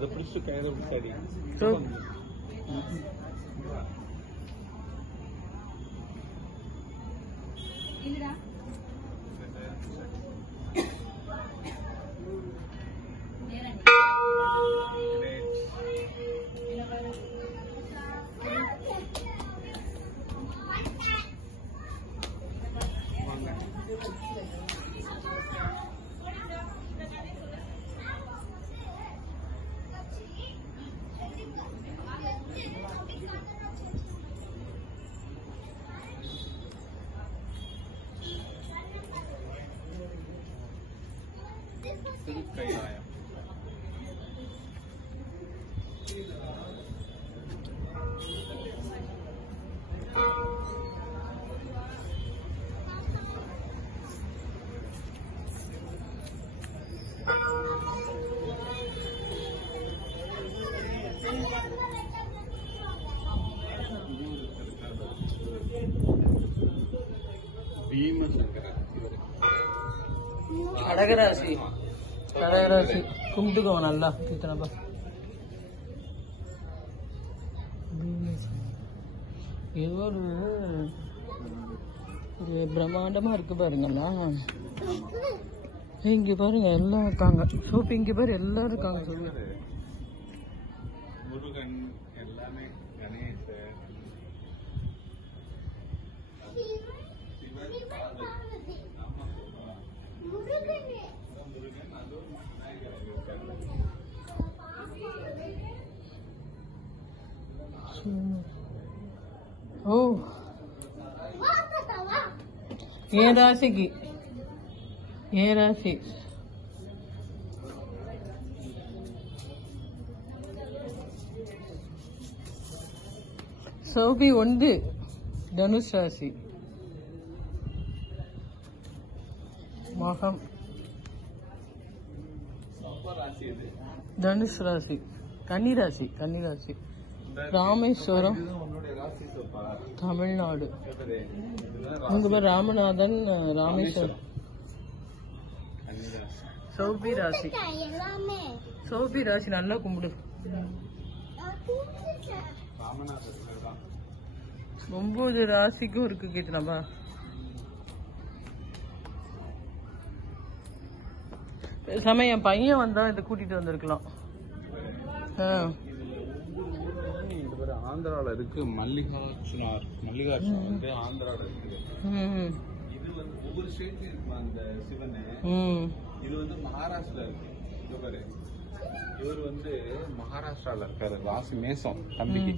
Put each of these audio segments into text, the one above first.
அதை பிடிச்சிட்டு கயிறு சரி இல்லடா கையாயம் கடகராசி கடகராசி கும்பிட்டுக்கோங்க நல்லா இத்தனைப்பா ஏதோ ஒரு பிரம்மாண்டமா இருக்கு பாருங்களா இங்க பாருங்க எல்லாம் இருக்காங்க சோப்பு இங்க பாரு எல்லாரும் இருக்காங்க சொல்லுங்க முருகன் எல்லாமே கணேசர் ஓ ஏன் ராசிக்கு ஏன் ராசி சோபி ஒன்று தனுஷ் ராசி மகம் தனுஷ் ராசி கன்னிராசி கன்னிராசி ராமேஸ்வரம் தமிழ்நாடு உங்க பேர் ராமநாதன் ராமேஸ்வரம் சௌபி ராசி சௌபி ராசி நல்லா கும்பிடு 9 ராசிக்கும் இருக்கு கீர்த்தனாப்பா சமயம் பையன் வந்தா இதை கூட்டிட்டு வந்திருக்கலாம் ஆந்திரால இருக்கு மல்லிகார்ஜுனார் வந்து ஆந்திரால இருக்கு இது வந்து ஒவ்வொரு ஸ்டேட்லயும் இருக்கும் அந்த சிவனை இது வந்து மகாராஷ்டிரா இருக்கு பாரு இவர் வந்து மகாராஷ்டிரால இருக்காரு ராசி மேசம் தம்பிக்கு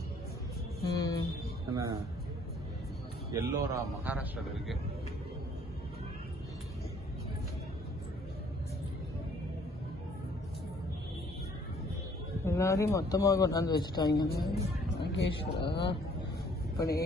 எல்லோரா மகாராஷ்டிரால இருக்கு எல்லாரையும் மொத்தமாக கொண்டாந்து வச்சுட்டாங்க நாகேஸ்வரா இப்படி